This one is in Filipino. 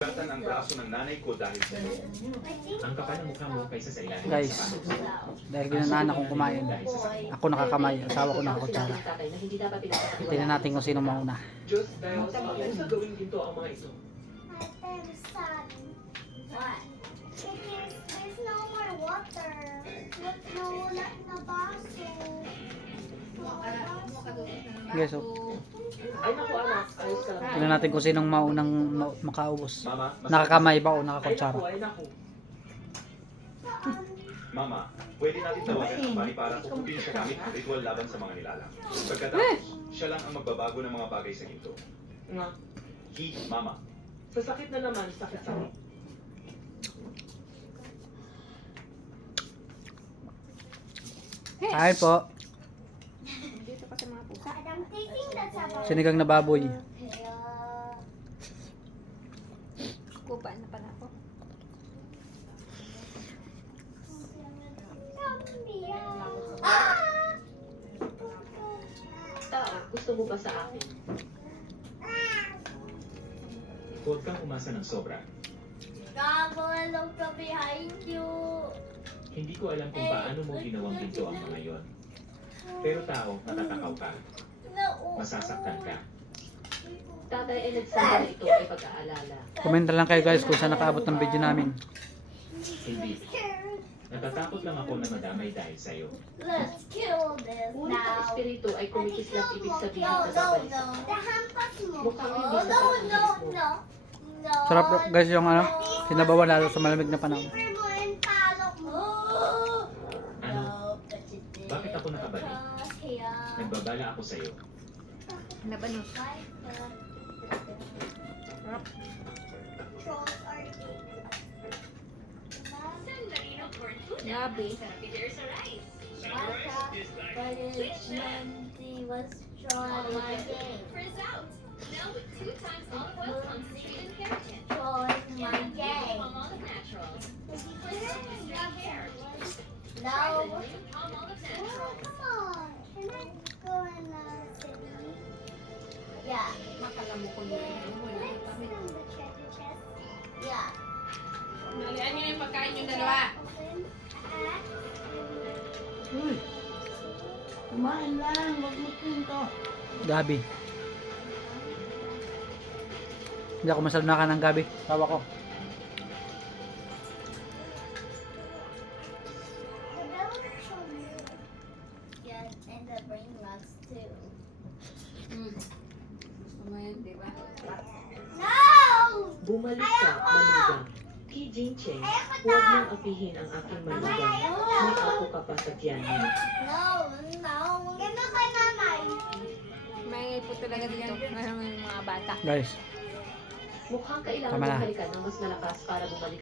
Ang braso ng nanay ko dahil sa iyo. Ang kapal ng mukha mo kaysa sa ilalim. Guys, dahil ginanahan akong kumain, ako nakakamay, asawa ko nakakutsara. Tingnan natin kung sino mauna. Diyos, dahil sa akin sa gawing ginto ang mga ito. What? There's no more water. No, not in the baso. Guys, oh, Ay naku anak, ayos ka lang. tingnan natin kung sinong maunang makaubos. Mama, Nakakamay ba o Ay naku, nakakutsara? ay naku. Mama, pwede natin tawagan ang pari para pupupin siya gamit ang ritual laban sa mga nilalang. Pagkatapos, siya lang ang magbabago ng mga bagay sa ginto. Nga, Mama. sa sakit na naman, sakit-sakit. Ay po, I'm thinking that's about. sinigang na baboy. Kuba na pala ako. Tao, gusto mo ba sa akin? Huwag kang umasa ng sobra. Gago, look behind you. Hindi ko alam kung paano mo ginawang ginto ang mga yon. Pero tao, matatakaw ka. No. Masasaktan ka. Tatay ay nagsabi na ito ay pag-aalala. Komenta lang kayo guys kung saan nakaabot ng video namin. Hindi. Natatakot lang ako na madamay dahil sa'yo. Let's kill this Ngunit ang now. espiritu ay kumikislap ibig sabihin No, sa no, babalik. no. The hampas mo. Mukhang hindi No, sa no, no, pagkakas mo. no. No. Sarap guys yung ano, sinabawan lalo sa malamig na panahon. Sleeper mo and palok mo. Ano? No, but you did. Bakit ako nakabalik? Yeah. Nagbabala ako sa'yo. Ano ba no? Trolls are Grabe. but it's Monday was troll my game. Trolling my game. No. Come on. Can I go in the city? Yeah. Makala mo ko yun. Can I sit on the treasure chest? Yeah. Nalian nyo na yung pagkain yung dalawa. Open. Kumain lang, wag mo pinto. Gabi. Hindi ako masalnakan ng gabi. Tawa ko. The bell show you. Yes, and the brain rocks too. Gusto mo yun, di ba? No! Bumalik ka, manugang. Ki Jincheng, huwag mong apihin ang aking manugang. May ako ka pa sa tiyan niya. No, no. Ganda kay nanay. May po talaga dito. Ngayon yung mga bata. Guys, Mukhang kailangan Tama na. mong halikan ng mas malakas para bumalik